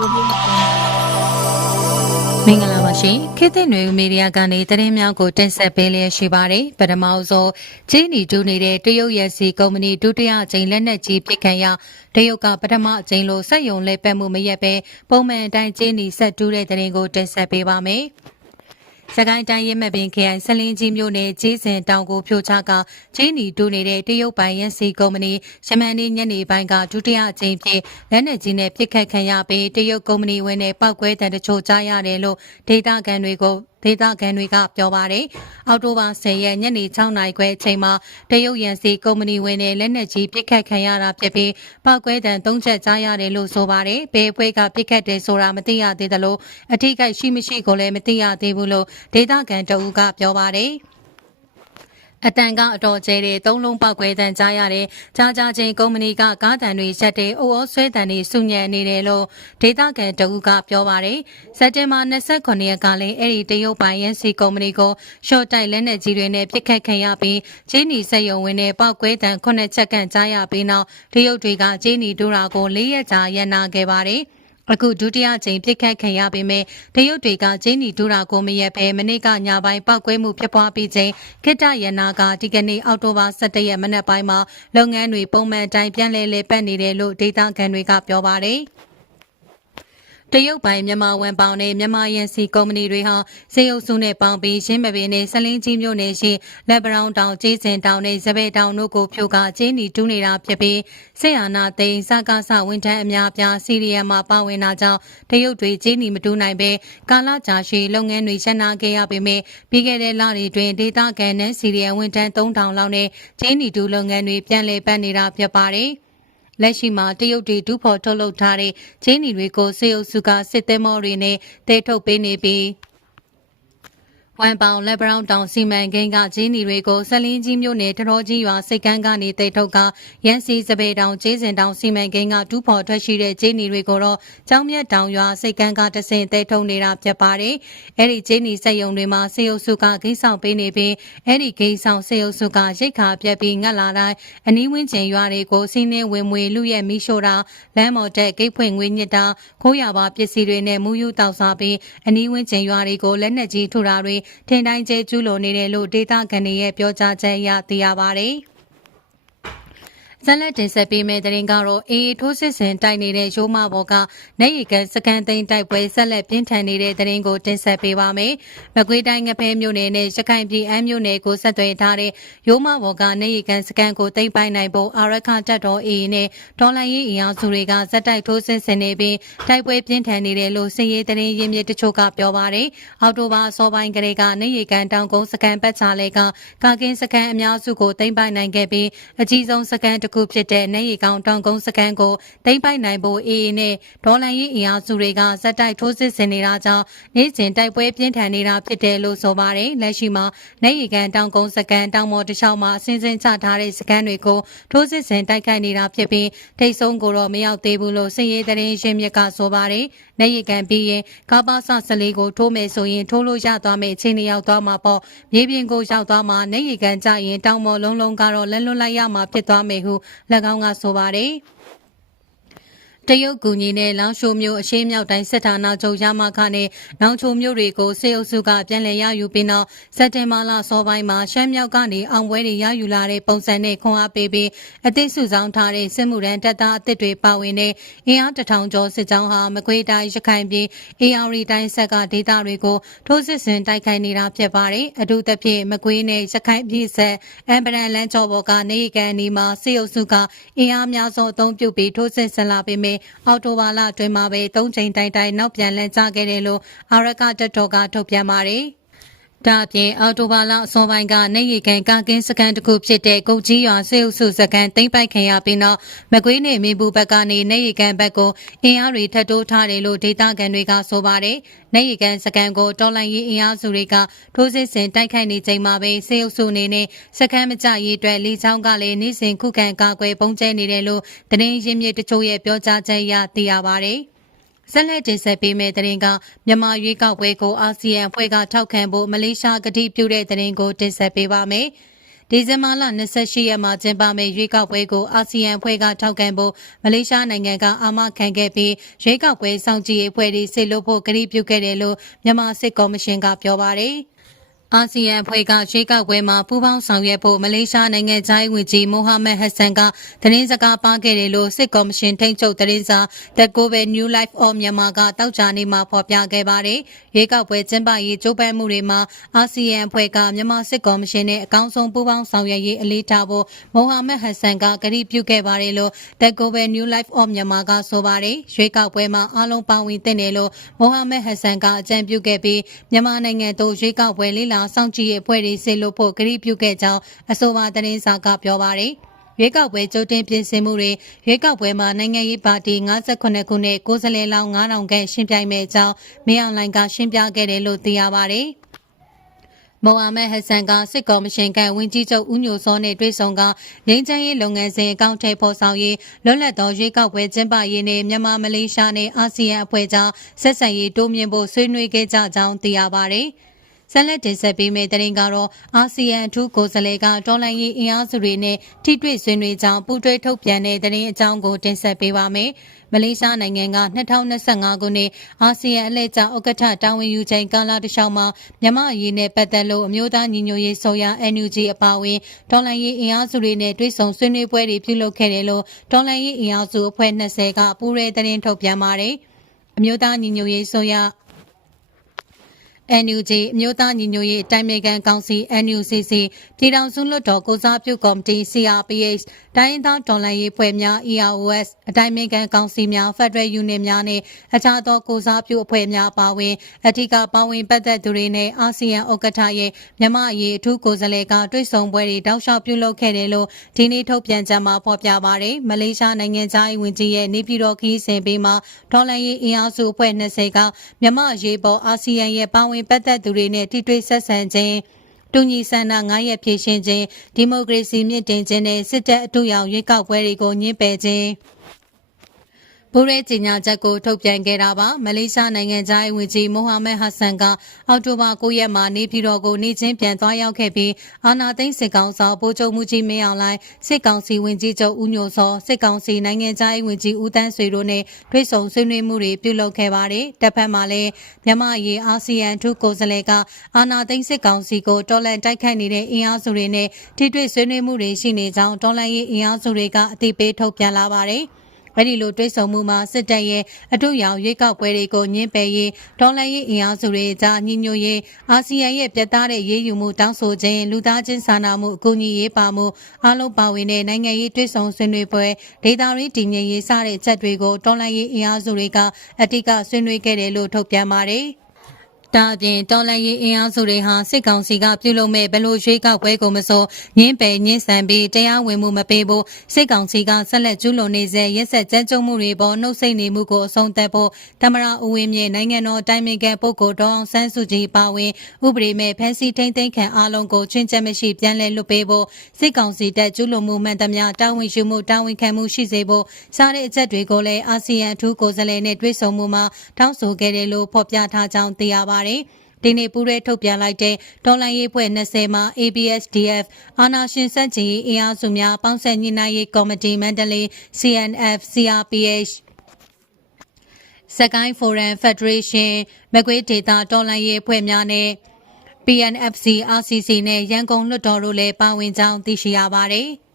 ကိုလေးကိုမင်္ဂလာပါရှင်ခေတ်သစ်နွေဦးမီဒီယာကနေသတင်းများကိုတင်ဆက်ပေးလျက်ရှိပါတယ်ပထမဆုံးချင်းနီတူနေတဲ့တရုတ်ရဲ့စီကုမ္ပဏီဒုတိယအကြိမ်လက်နက်ကြီးပစ်ခံရတရုတ်ကပထမအကြိမ်လိုစက်ယုံလဲပတ်မှုမရက်ပဲပုံမှန်အတိုင်းချင်းနီဆက်တူးတဲ့သတင်းကိုတင်ဆက်ပေးပါမယ် စကိုင်းတိုင်းရဲမပင်ခရိုင်ဆလင်းကြီးမြို့နယ်ဂျေးစင်တောင်ကိုဖြိုချကဂျင်းနီတူနေတဲ့တရုတ်ပိုင်ရန်စီကုမ္ပဏီရှမန်နေညနေပိုင်းကဒုတိယအကြိမ်ဖြစ်လက်နက်ကြီးနဲ့ပစ်ခတ်ခံရပြီးတရုတ်ကုမ္ပဏီဝင်တဲ့ပောက်ကွဲတံတချို့ကြားရတယ်လို့ဒေတာကန်တွေကိုဒေတာကန်တွေကပြောပါတယ်။အောက်တိုဘာ10ရက်ညနေ6နာရီခွဲအချိန်မှာတရုတ်ရန်စီကုမ္ပဏီဝင်တဲ့လက်နက်ကြီးပစ်ခတ်ခံရတာဖြစ်ပြီးပောက်ကွဲတံ၃ချက်ကြားရတယ်လို့ဆိုပါတယ်။ဘယ်အဖွဲ့ကပစ်ခတ်တယ်ဆိုတာမသိရသေးသလိုအထိကိရှိမရှိကိုလည်းမသိရသေးဘူးလို့ဒေတာကန်တအူးကပြောပါတယ်။ အတန်ကအတော်ကျဲတဲ့သုံးလုံးပောက်ကွဲတန်ကြားရတဲ့ကြားကြားချင်းကုမ္ပဏီကကားတန်တွေရက်တဲ့အိုအောဆွဲတန်တွေစုညံနေတယ်လို့ဒေတာကန်တအူးကပြောပါတယ်စက်တင်ဘာ29ရက်ကလည်းအဲ့ဒီတရုတ်ပိုင်ရန်စီကုမ္ပဏီကိုရှော့တိုက်လက်နက်ကြီးတွေနဲ့ပစ်ခတ်ခံရပြီးဂျင်းနီစက်ယုံဝင်တဲ့ပောက်ကွဲတန်ခုနှစ်ချက်ကန်ကြားရပြီးနောက်တရုတ်တွေကဂျင်းနီဒူရာကို၄ရက်ကြာရန်နာခဲ့ပါတယ် အခုဒုတိယကြိမ်ပြစ်ခတ်ခံရပေမဲ့တရုတ်တွေကဂျင်းနီဒူရာကိုမရက်ပဲမနေ့ကညပိုင်းပောက်ကွဲမှုဖြစ်ပွားပြီးချိန်ခိတရနာကဒီကနေ့အောက်တိုဘာ17ရက်မနက်ပိုင်းမှာလုပ်ငန်းတွေပုံမှန်တိုင်းပြန်လည်လည်ပတ်နေတယ်လို့ဒေတာကန်တွေကပြောပါတယ်။ တရုတ်ပိုင်မြန်မာဝန်ပေါင်နဲ့မြန်မာယန်စီကုမ္ပဏီတွေဟာစေအုပ်စုနဲ့ပေါင်းပြီးရင်းမပင်နဲ့ဆလင်းကြီးမြို့နယ်ရှိလက်ဘရောင်တောင်ကျေးစင်တောင်နဲ့ဇပယ်တောင်တို့ကိုဖြိုကကျင်းနီတူးနေတာဖြစ်ပြီးဆေးအာနာသိန်းစကားဆဝန်ထမ်းအများပြားစီရီယံမှာပါဝင်တာကြောင့်တရုတ်တွေကျင်းနီမတူးနိုင်ပဲကာလကြာရှည်လုပ်ငန်းတွေရှင်းနာခဲ့ရပေမဲ့ပြီးခဲ့တဲ့လတွေတွင်ဒေတာကန်နဲ့စီရီယံဝန်ထမ်း3000လောက်နဲ့ကျင်းနီတူးလုပ်ငန်းတွေပြန်လည်ပတ်နေတာဖြစ်ပါတယ်။ လက်ရှိမှာတရုတ်တွေဒုဖော်ထုတ်လုပ်ထားတဲ့ဂျင်းနီတွေကိုစေအုပ်စုကစစ်သည်မောတွေနဲ့တဲထုတ်ပေးနေပြီး ဝမ်ပေါင်လက်ဘရောင်တောင်စီမံကိန်းကဂျင်းနီတွေကိုဆက်လင်းကြီးမြို့နယ်တတော်ကြီးရွာစိတ်ကန်းကနေတိတ်ထုတ်ကရန်စီစပယ်တောင်ကျေးစင်တောင်စီမံကိန်းကဒူးဖော်ထွက်ရှိတဲ့ဂျင်းနီတွေကိုတော့ကျောင်းမြတ်တောင်ရွာစိတ်ကန်းကတဆင်တိတ်ထုတ်နေတာဖြစ်ပါတယ်။အဲ့ဒီဂျင်းနီစက်ယုံတွေမှာစေအုပ်စုကဂိမ်းဆောင်ပေးနေပြီးအဲ့ဒီဂိမ်းဆောင်စေအုပ်စုကရိတ်ခါပြက်ပြီးငတ်လာတိုင်းအနီးဝန်းကျင်ရွာတွေကိုစီးနှင်းဝင်မွေလူရဲ့မိရှို့တာလမ်းမော်တက်ဂိတ်ဖွင့်ငွေညစ်တာခိုးရပါပစ္စည်းတွေနဲ့မူယူတောက်စားပြီးအနီးဝန်းကျင်ရွာတွေကိုလက်နက်ကြီးထုတာတွေထင်တိုင်းကျဲကျူးလွန်နေတယ်လို့ဒေတာကန်တွေရဲ့ပြောကြားချက်အရသိရပါတ ယ်။ဇက်လက်တင်ဆက်ပေးမယ့်တဲ့ရင်ကတော့အေးထိုးစစ်စင်တိုက်နေတဲ့ရိုးမဘော်ကနေရီကန်စကန်သိန်းတိုက်ပွဲဆက်လက်ပြင်းထန်နေတဲ့တဲ့ရင်ကိုတင်ဆက်ပေးပါမယ်။မကွေးတိုင်းငဖဲမြို့နယ်နဲ့ရခိုင်ပြည်အမ်းမြို့နယ်ကိုဆက်သွယ်ထားတဲ့ရိုးမဘော်ကနေရီကန်စကန်ကိုသိမ်းပိုက်နိုင်ဖို့အာရခတက်တော်အေးနဲ့ဒေါ်လာရေးအင်အားစုတွေကဇက်တိုက်ထိုးစစ်ဆင်နေပြီးတိုက်ပွဲပြင်းထန်နေတယ်လို့စည်ရေးတဲ့ရင်ရင်းမြစ်တချို့ကပြောပါတယ်။အော်တိုဘာအစောပိုင်းကလေးကနေရီကန်တောင်ကုန်းစကန်ပတ်ချလဲကကာကင်းစကန်အများစုကိုသိမ်းပိုက်နိုင်ခဲ့ပြီးအကြီးဆုံးစကန်တစ်ခုဖြစ်တဲ့နေရီကောင်တောင်ကုန်းစကန်ကိုသိမ်းပိုက်နိုင်ဖို့အေးအေးနဲ့ဒေါ်လာရေးအင်အားစုတွေကဇက်တိုက်ထိုးစစ်ဆင်နေတာကြောင့်နေ့စဉ်တိုက်ပွဲပြင်းထန်နေတာဖြစ်တယ်လို့ဆိုပါတယ်။လက်ရှိမှာနေရီကန်တောင်ကုန်းစကန်တောင်မော်တစ်လျှောက်မှာအစင်းစင်းချထားတဲ့စကန်တွေကိုထိုးစစ်ဆင်တိုက်ခိုက်နေတာဖြစ်ပြီးထိတ်ဆုံးကိုတော့မရောက်သေးဘူးလို့စည်ရေးတဲ့ရင်ရင်းမြစ်ကဆိုပါတယ်။နေရီကန်ပြီးရင်ကာပါဆဆလေးကိုထိုးမယ်ဆိုရင်ထိုးလို့ရသွားမယ်ချင်းနေရောက်သွားမှာပေါ့။မြေပြင်ကိုရောက်သွားမှာနေရီကန်ကြရင်တောင်မော်လုံးလုံးကတော့လက်လွတ်လိုက်ရမှာဖြစ်သွားမယ်ဟု၎င်းကဆိုပါတယ်။ တရုတ်ကူညီနဲ့လောင်ရှိုမျိုးအရှိမြောက်တိုင်းစစ်ဌာနချုပ်ရမခနဲ့နောင်ချိုမျိုးတွေကိုစေအုပ်စုကပြန်လည်ရယူပြီးနောက်စက်တင်ဘာလစောပိုင်းမှာရှမ်းမြောက်ကနေအောင်ပွဲတွေရယူလာတဲ့ပုံစံနဲ့ခွန်အားပေးပြီးအသစ်စုဆောင်ထားတဲ့စစ်မှုရန်တပ်သားအသစ်တွေပါဝင်တဲ့အင်အားတထောင်ကျော်စစ်ကြောင်းဟာမကွေးတိုင်းရခိုင်ပြည် AR တိုင်းဆက်ကဒေသတွေကိုထိုးစစ်ဆင်တိုက်ခိုက်နေတာဖြစ်ပါတယ်အထူးသဖြင့်မကွေးနဲ့ရခိုင်ပြည်ဆက်အမ်ပရန်လန်းကျော်ဘော်ကနေကန်နီမှာစေအုပ်စုကအင်အားများဆုံးအသုံးပြုပြီးထိုးစစ်ဆင်လာပေမဲ့အော်တိုဘာလအတွင်းမှာပဲ၃ချိန်တိုင်တိုင်နောက်ပြန်လည်ကျခဲ့တယ်လို့အာရကတက်တော်ကထုတ်ပြန်ပါတယ်။ ဒါအပြင်အော်တိုဘာလအစောပိုင်းကနေရီကန်ကာကင်းစကန်တစ်ခုဖြစ်တဲ့ကုတ်ကြီးရွာစေအုပ်စုစကန်တိမ့်ပိုက်ခံရပြီးနောက်မကွေးနယ်မြေဘူးဘက်ကနေနေရီကန်ဘက်ကိုအင်အားတွေထပ်တိုးထားတယ်လို့ဒေတာကန်တွေကဆိုပါတယ်။နေရီကန်စကန်ကိုတော်လိုင်းရေးအင်အားစုတွေကထိုးစစ်ဆင်တိုက်ခိုက်နေချိန်မှာပဲစေအုပ်စုအနေနဲ့စကန်မကြရေးအတွက်လီချောင်းကလည်းနေစဉ်ခုခံကာကွယ်ပုံကျဲနေတယ်လို့သတင်းရင်းမြစ်တချို့ရဲ့ပြောကြားချက်အရသိရပါတယ်။ ဆက်လက်တင်ဆက်ပေးမယ့်သတင်းကမြန်မာရွေးကောက်ပွဲကိုအာဆီယံအဖွဲ့ကထောက်ခံဖို့မလေးရှားကတိပြုတဲ့သတင်းကိုတင်ဆက်ပေးပါမယ်။ဒီဇင်ဘာလ28ရက်မှာကျင်းပမယ့်ရွေးကောက်ပွဲကိုအာဆီယံအဖွဲ့ကထောက်ခံဖို့မလေးရှားနိုင်ငံကအာမခံခဲ့ပြီးရွေးကောက်ပွဲစောင့်ကြည့်ရေးအဖွဲ့တွေဆစ်လို့ဖို့ကတိပြုခဲ့တယ်လို့မြန်မာစစ်ကော်မရှင်ကပြောပါတယ်။ အာဆီယံအဖွဲ့ကရွေးကောက်ပွဲမှာပူးပေါင်းဆောင်ရွက်ဖို့မလေးရှားနိုင်ငံသားဝန်ကြီးမိုဟာမက်ဟက်ဆန်ကသတင်းစကားပါခဲ့တယ်လို့စစ်ကော်မရှင်ထိန်းချုပ်သတင်းစာ The Global New Life of Myanmar ကတောက်ကြနေမှာဖော်ပြခဲ့ပါတယ်။ရွေးကောက်ပွဲကျင်းပရေးကြိုးပမ်းမှုတွေမှာအာဆီယံအဖွဲ့ကမြန်မာစစ်ကော်မရှင်နဲ့အကောင်းဆုံးပူးပေါင်းဆောင်ရွက်ရေးအလေးထားဖို့မိုဟာမက်ဟက်ဆန်ကကတိပြုခဲ့ပါတယ်လို့ The Global New Life of Myanmar ကဆိုပါတယ်။ရွေးကောက်ပွဲမှာအားလုံးပါဝင်သင့်တယ်လို့မိုဟာမက်ဟက်ဆန်ကအကြံပြုခဲ့ပြီးမြန်မာနိုင်ငံသို့ရွေးကောက်ပွဲလေးလာစောင့်ကြည့်ရေးအဖွဲ့တွေဆေလို့ဖို့ကတိပြုခဲ့ကြောင်းအဆိုပါသတင်းစာကပြောပါရယ်ရွေးကောက်ပွဲကြိုတင်ပြင်ဆင်မှုတွေရွေးကောက်ပွဲမှာနိုင်ငံရေးပါတီ58ခုနဲ့ကိုယ်စားလှယ်လောင်း9000ခန့်ရှင်းပြိုင်မဲ့အကြောင်းမင်းအောင်လိုင်ကရှင်းပြခဲ့တယ်လို့သိရပါဗျ။မိုဟာမက်ဟက်ဆန်ကစစ်ကော်မရှင်ကဝန်ကြီးချုပ်ဦးညိုစောနဲ့တွေ့ဆုံကငင်းချမ်းရေးလုပ်ငန်းစဉ်အကောင့်ထဲပေါ်ဆောင်ရေးလွတ်လပ်သောရွေးကောက်ပွဲကျင်းပရေးနဲ့မြန်မာမလေးရှားနဲ့အာဆီယံအဖွဲ့ကြားဆက်ဆံရေးတိုးမြှင့်ဖို့ဆွေးနွေးခဲ့ကြကြောင်းသိရပါဗျ။ ဆက်လက်တင်ဆက်ပေးမယ့်တဲ့ရင်ကတော့အာဆီယံအထူးကိုယ်စားလှယ်ကတော်လှန်ရေးအင်အားစုတွေနဲ့ထိတွေ့ဆွေးနွေးကြောင်းပူးတွဲထုတ်ပြန်တဲ့တဲ့ရင်အကြောင်းကိုတင်ဆက်ပေးပါမယ်။မလေးရှားနိုင်ငံက2025ခုနှစ်အာဆီယံအလှည့်ကျဥက္ကဋ္ဌတာဝန်ယူချိန်ကာလတစ်လျှောက်မှာမြန်မာအရေးနဲ့ပတ်သက်လို့အမျိုးသားညီညွတ်ရေးဆိုရ NUG အပါအဝင်တော်လှန်ရေးအင်အားစုတွေနဲ့တွေ့ဆုံဆွေးနွေးပွဲတွေပြုလုပ်ခဲ့တယ်လို့တော်လှန်ရေးအင်အားစုအဖွဲ့20ကပူးရဲတဲ့ရင်ထုတ်ပြန်ပါတယ်။အမျိုးသားညီညွတ်ရေးဆိုရ NUG အမျိုးသားညီညွတ်ရေးအတိုင်းအမြခံကောင်စီ NUCC ပြည်ထောင်စုလွှတ်တော်ကိုစားပြုကော်မတီ CRPH တိုင်းရင်းသားတော်လှန်ရေးဖွဲ့များ EROS အတိုင်းအမြခံကောင်စီများ Federal Union များနဲ့အခြားသောကိုစားပြုအဖွဲ့များပါဝင်အထူးပါဝင်ပတ်သက်သူတွေနဲ့အာဆီယံဥက္ကဋ္ဌရဲ့မြန်မာအရေးအထူးကိုယ်စားလှယ်ကတွေ့ဆုံပွဲတွေတောက်လျှောက်ပြုလုပ်ခဲ့တယ်လို့ဒီနေ့ထုတ်ပြန်ကြမှာဖော်ပြပါရယ်မလေးရှားနိုင်ငံသားဝန်ကြီးရဲ့နေပြည်တော်ခီးစဉ်ပေးမှာဒေါ်လာရေးအင်အားစုအဖွဲ့20ကမြန်မာအရေးပေါ်အာဆီယံရဲ့ပါဝင်ပတ်သက်သူတွေနဲ့ထိတွေ့ဆက်ဆံခြင်းတူညီဆန္ဒ9ရက်ဖြည့်ရှင်ခြင်းဒီမိုကရေစီမြင့်တင်ခြင်းနဲ့စစ်တပ်အထူးရောက်ရွေးကောက်ပွဲတွေကိုညှင်းပယ်ခြင်း ဘူရဲကြီးညာချက်ကိုထုတ်ပြန်ခဲ့တာပါမလေးရှားနိုင်ငံသားအဝင်ကြီးမိုဟာမက်ဟဆန်ကအောက်တိုဘာ9ရက်မှာနေပြည်တော်ကိုနေချင်းပြန်သွားရောက်ခဲ့ပြီးအာနာသိန်းစစ်ကောင်ဆောင်ဗိုလ်ချုပ်မှုကြီးမင်းအောင်လှိုင်စစ်ကောင်စီဝင်ကြီးချုပ်ဦးညိုစောစစ်ကောင်စီနိုင်ငံသားအဝင်ကြီးဦးတန်းဆွေတို့နဲ့တွေ့ဆုံဆွေးနွေးမှုတွေပြုလုပ်ခဲ့ပါတယ်တပ်ဖက်မှာလည်းမြန်မာရေးအာဆီယံထူးကိုယ်စားလှယ်ကအာနာသိန်းစစ်ကောင်စီကိုတော်လန်တိုက်ခတ်နေတဲ့အင်အားစုတွေနဲ့ထိတွေ့ဆွေးနွေးမှုတွေရှိနေကြောင်းတော်လန်ရေးအင်အားစုတွေကအသိပေးထုတ်ပြန်လာပါတယ် အဲ့ဒီလိုတွဲဆောင်မှုမှာစစ်တပ်ရဲ့အထုရောင်ရွေးကောက်ပွဲတွေကိုညှင်းပယ်ရေးဒေါ်လာရေးအင်အားစုတွေကြားညှိညွတ်ရေးအာဆီယံရဲ့ပြတ်သားတဲ့ရေးယူမှုတောင်းဆိုခြင်းလူသားချင်းစာနာမှုအကူအညီရေးပါမှုအားလုံးပါဝင်တဲ့နိုင်ငံရေးတွဲဆောင်ဆွေးနွေးပွဲဒေတာရင်းတည်ငြိမ်ရေးစတဲ့အချက်တွေကိုဒေါ်လာရေးအင်အားစုတွေကအတိအကဆွေးနွေးခဲ့တယ်လို့ထုတ်ပြန်ပါတယ်။ ဒါအပြင်တော်လန်ရေးအင်အားစုတွေဟာစစ်ကောင်စီကပြုလုပ်မဲ့ဘလို့ရွေးကောက်ပွဲကိုမစိုးညင်းပယ်ညင်းဆန်ပြီးတရားဝင်မှုမပေးဖို့စစ်ကောင်စီကဆက်လက်ကျူးလွန်နေစေရက်ဆက်ကြမ်းကြုတ်မှုတွေပေါ်နှုတ်ဆက်နေမှုကိုအဆုံးသတ်ဖို့သမရဦးဝင်းမြေနိုင်ငံတော်တိုင်းမင်ကပုဂ္ဂိုလ်ဒေါအောင်ဆန်းစုကြည်ပါဝင်ဥပဒေမဲ့ဖမ်းဆီးထိန်းသိမ်းခံအားလုံးကိုချင်းချက်မရှိပြန်လည်လွတ်ပေးဖို့စစ်ကောင်စီတပ်ကျူးလွန်မှုမှန်သမျှတာဝန်ယူမှုတာဝန်ခံမှုရှိစေဖို့စားတဲ့အချက်တွေကိုလည်းအာဆီယံအထူးကိုယ်စားလှယ်နဲ့တွေ့ဆုံမှုမှာတောင်းဆိုခဲ့တယ်လို့ဖော်ပြထားကြောင်းသိရပါတယ်။ဒီနေ့ပူးရဲထုတ်ပြန်လိုက်တဲ့ဒေါ်လာရေးဖွဲ့20မှာ ABSDF အာနာရှင်စန့်ကျင်ရေးအင်အားစုများပေါင်းဆက်ညှိနှိုင်းရေးကော်မတီမန္တလေး CNF CRPH စကိုင်းဖိုရမ်ဖက်ဒရေးရှင်းမကွေးဒေတာတော်လှန်ရေးအဖွဲ့များနဲ့ PNFC RCC နဲ့ရန်ကုန်လွှတ်တော်တို့လည်းပါဝင်ကြောင်းသိရှိရပါတယ်။